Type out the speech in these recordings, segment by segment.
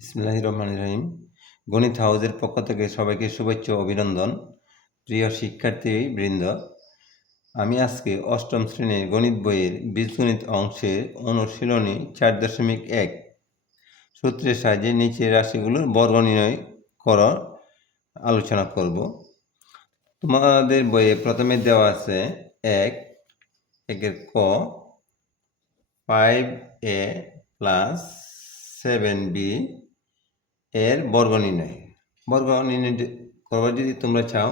বিসমিল্লাহির রহমানির রহিম। গণিত হাউজের পক্ষ থেকে সবাইকে শুভেচ্ছা ও অভিনন্দন। প্রিয় শিক্ষার্থীবৃন্দ, আমি আজকে অষ্টম শ্রেণীর গণিত বইয়ের বীজগণিত অংশের অনুশীলনী 4.1 সূত্রের সাহায্যে নিচের রাশিগুলোর বর্গ নির্ণয় করার আলোচনা করব। তোমাদের বইয়ে প্রথমে দেওয়া আছে একের ক 5a প্লাস 7b এর বর্গ নির্ণয় করবার যদি তোমরা চাও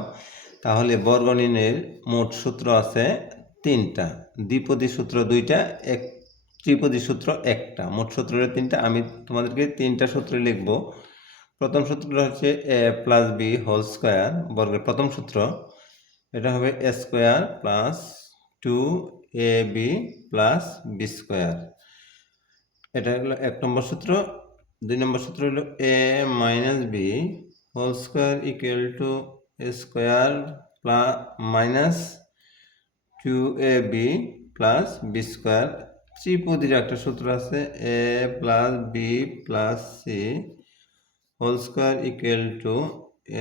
তাহলে বর্গ নির্ণয়ের মোট সূত্র আছে 3টা, দ্বিপদী সূত্র 2টা, ত্রিপদী সূত্র 1টা, মোট সূত্র 3টা। আমি তোমাদেরকে 3টা সূত্র লিখব। প্রথম সূত্রটা হচ্ছে a plus b whole square বর্গের প্রথম সূত্র। এটা হবে a square plus 2ab plus B square. এটা হলো 1 নম্বর সূত্র। 2 নম্বর সূত্র হলো a minus B whole square equal to a square plus minus 2ab plus B square. ত্রিপদীর একটা সূত্র আছে a plus B plus C whole square equal to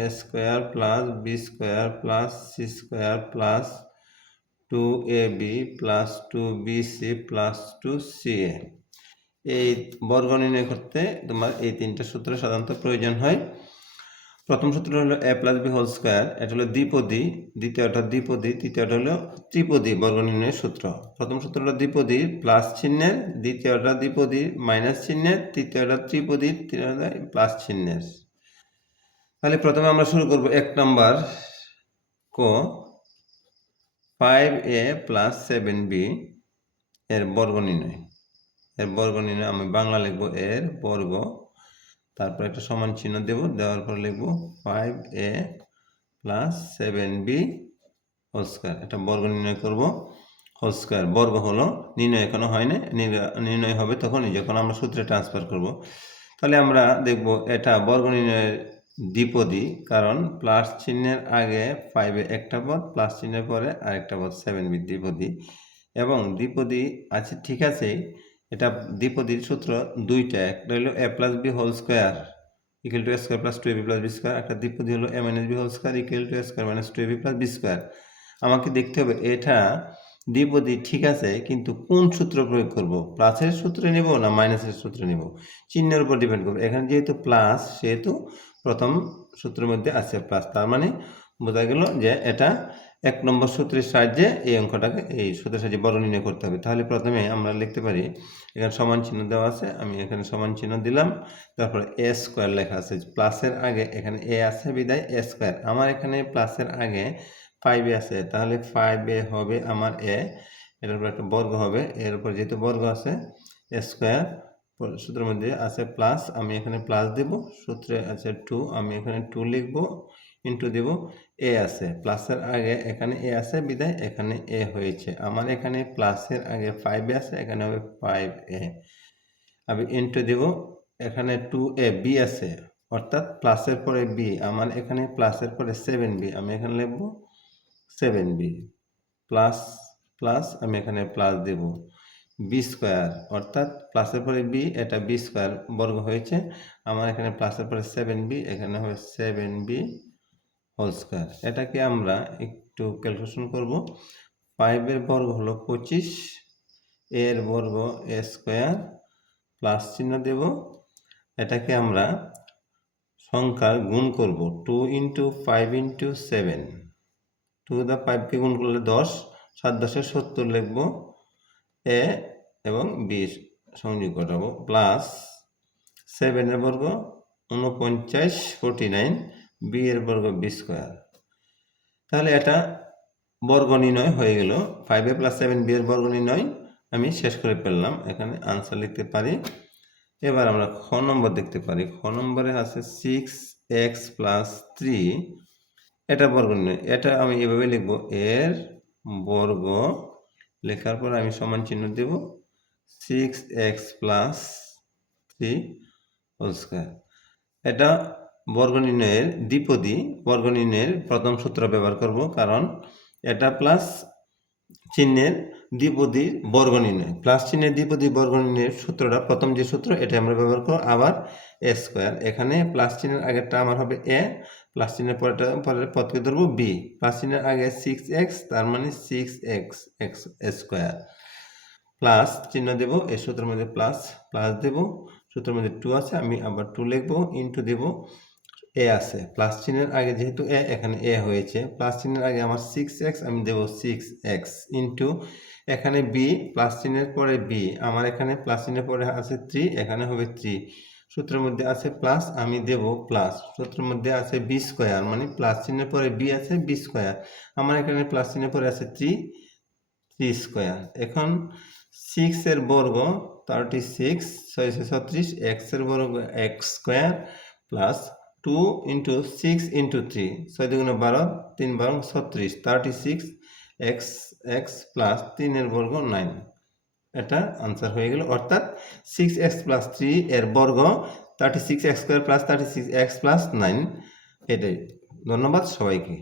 a square plus B square plus C square plus 2ab plus 2bc plus 2ca। এই বর্গ নির্ণয় করতে তোমার এই 3টা সূত্র সাধারণত প্রয়োজন হয়। প্রথম সূত্র হলো a plus b whole square, এটা হলো দ্বিপদী, দ্বিতীয়টা দ্বিপদী, তৃতীয়টা হলো ত্রিপদী বর্গ নির্ণয়ের সূত্র। প্রথম সূত্র হলো দ্বিপদী প্লাস চিহ্নের, দ্বিতীয়টা দ্বিপদী মাইনাস চিহ্নের, তৃতীয়টা ত্রিপদী, তৃতীয়টা প্লাস চিহ্নের। তাহলে প্রথমে আমরা শুরু করব 1 নম্বর ক 5a প্লাস 7b এর বর্গ নির্ণয়। এর বর্গ নির্ণয় আমি বাংলা লিখব এর বর্গ, তারপর একটা সমান চিহ্ন দেব, দেওয়ার পর লিখব 5a plus 7b whole square. এটা বর্গ নির্ণয় করব হোল স্কোয়ার। বর্গ হলো নির্ণয় এখনো হয় না, নির্ণয় হবে তখনই যখন আমরা সূত্রে ট্রান্সফার করব। তাহলে আমরা দেখব এটা বর্গ নির্ণয়ের দ্বিপদী, কারণ প্লাস চিহ্নের আগে 5 একটা পদ, প্লাস চিহ্নের পরে আরেকটা পদ 7b দ্বিপদী, এবং দ্বিপদী আছে ঠিক আছে। এটা দ্বিপদীর সূত্র 2টা, একটা হলো a plus b whole square equal to a square plus 2ab plus B square, একটা দ্বিপদী হলো a minus B whole square equal to a square minus 2ab plus B square. আমাকে দেখতে হবে এটা দ্বিপদী ঠিক আছে, কিন্তু কোন সূত্র প্রয়োগ করব, প্লাসের সূত্রে নেব না মাইনাসের সূত্রে নেব, চিহ্নের উপর ডিপেন্ড করবে। এখানে যেহেতু প্লাস সেহেতু প্রথম সূত্রের মধ্যে আছে প্লাস, তার মানে বোঝা গেল যে এটা 1 নম্বর সূত্রের সাহায্যে এই অঙ্কটাকে এই সূত্রের সাহায্যে বর্গ নির্ণয় করতে হবে। তাহলে প্রথমে আমরা লিখতে পারি, এখানে সমান চিহ্ন দেওয়া আছে, আমি এখানে সমান চিহ্ন দিলাম, তারপরে a স্কোয়ার লেখা আছে, প্লাসের আগে এখানে a আছে বিদায় a স্কোয়ার। আমার এখানে প্লাসের আগে 5a আছে, তাহলে 5a হবে আমার a, এটার উপর একটা বর্গ হবে, এর উপর যেহেতু বর্গ আছে a স্কোয়ার, সূত্রের মধ্যে আছে প্লাস, আমি এখানে প্লাস দেব, সূত্রে আছে 2, আমি এখানে 2 লিখব, ইন্টু দেব, এ আছে প্লাসের আগে এখানে এ আছে বিদায় এখানে এ হয়েছে। আমার এখানে প্লাসের আগে 5 আছে, এখানে হবে 5a। আমি ইন্টু দেব, এখানে 2ab আছে, অর্থাৎ প্লাসের পরে বি, আমার এখানে প্লাসের পরে 7b, আমি এখানে লিখব 7b প্লাস প্লাস, আমি এখানে প্লাস দেব বি স্কোয়ার, অর্থাৎ প্লাসের পরে বি, এটা বি স্কোয়ার বর্গ হয়েছে। আমার এখানে প্লাসের পরে 7b, এখানে হবে 7b হোল স্কোয়ার। এটাকে আমরা একটু ক্যালকুলেশন করব। 5 এর বর্গ হলো 25, এর বর্গ a স্কোয়ার, প্লাস চিহ্ন দেব, এটাকে আমরা সংখ্যার গুণ করব, 2 ইন্টু 5 ইন্টু 7, 2 দ্য 5কে গুণ করলে 10, 7 10 70 লিখব, a এবং b সংযোগ ঘটাবো, প্লাস 7 এর বর্গ 49 49, বি এর বর্গ বি স্কোয়ার। তাহলে এটা বর্গ নির্ণয় হয়ে গেল, 5a প্লাস 7b এর বর্গ নির্ণয় আমি শেষ করে ফেললাম, এখানে আনসার লিখতে পারি। এবার আমরা খ নম্বর দেখতে পারি। খ নম্বরে আছে 6x প্লাস 3, এটা বর্গ নির্ণয়। এটা আমি এভাবে লিখব, এর বর্গ লেখার পর আমি সমান চিহ্ন দেব, 6x প্লাস 3 হোল স্কোয়ার। এটা বর্গ নির্ণয়ের দ্বিপদী, বর্গ নির্ণয়ের প্রথম সূত্র ব্যবহার করব, কারণ এটা প্লাস চিহ্নের দ্বিপদী বর্গ নির্ণয়। প্লাস চিহ্নের দ্বিপদী বর্গ নির্ণয়ের সূত্রটা প্রথম যে সূত্র এটা আমরা ব্যবহার করব। আবার এ স্কোয়ার, এখানে প্লাস চিহ্নের আগেরটা আমার হবে এ, প্লাস চিহ্নের পরের পদকে ধরবো বি। প্লাস চিহ্নের আগে 6x, তার মানে 6x এক্স স্কোয়ার, প্লাস চিহ্ন দেব এই সূত্রের মধ্যে প্লাস দেব, সূত্রের মধ্যে 2 আছে, আমি আবার 2 লিখবো, ইন্টু দেব এ আছে, প্লাস চিহ্নের আগে যেহেতু এ, এখানে এ হয়েছে, প্লাস চিহ্নের আগে আমার 6x, আমি দেব 6x, ইন্টু এখানে বি, প্লাস চিহ্নের পরে বি, আমার এখানে প্লাস চিহ্নের পরে আছে 3, এখানে হবে 3, সূত্রের মধ্যে আছে প্লাস, আমি দেব প্লাস, সূত্রের মধ্যে আছে বি স্কোয়ার, মানে প্লাস চিহ্নের পরে বি আছে বি স্কোয়ার, আমার এখানে প্লাস চিহ্নের পরে আছে 3 স্কোয়ার। এখন 6 এর বর্গ 36, 6 36, x এর বর্গ x square, plus 2 into 6 into 3, 6 দুগুণে 12, 3 12 36, 36 x প্লাস 3 এর বর্গ 9। এটা আনসার হয়ে গেল, অর্থাৎ 6x প্লাস 3 এর বর্গ 36x square plus 36x plus 9। এটাই। ধন্যবাদ সবাইকে।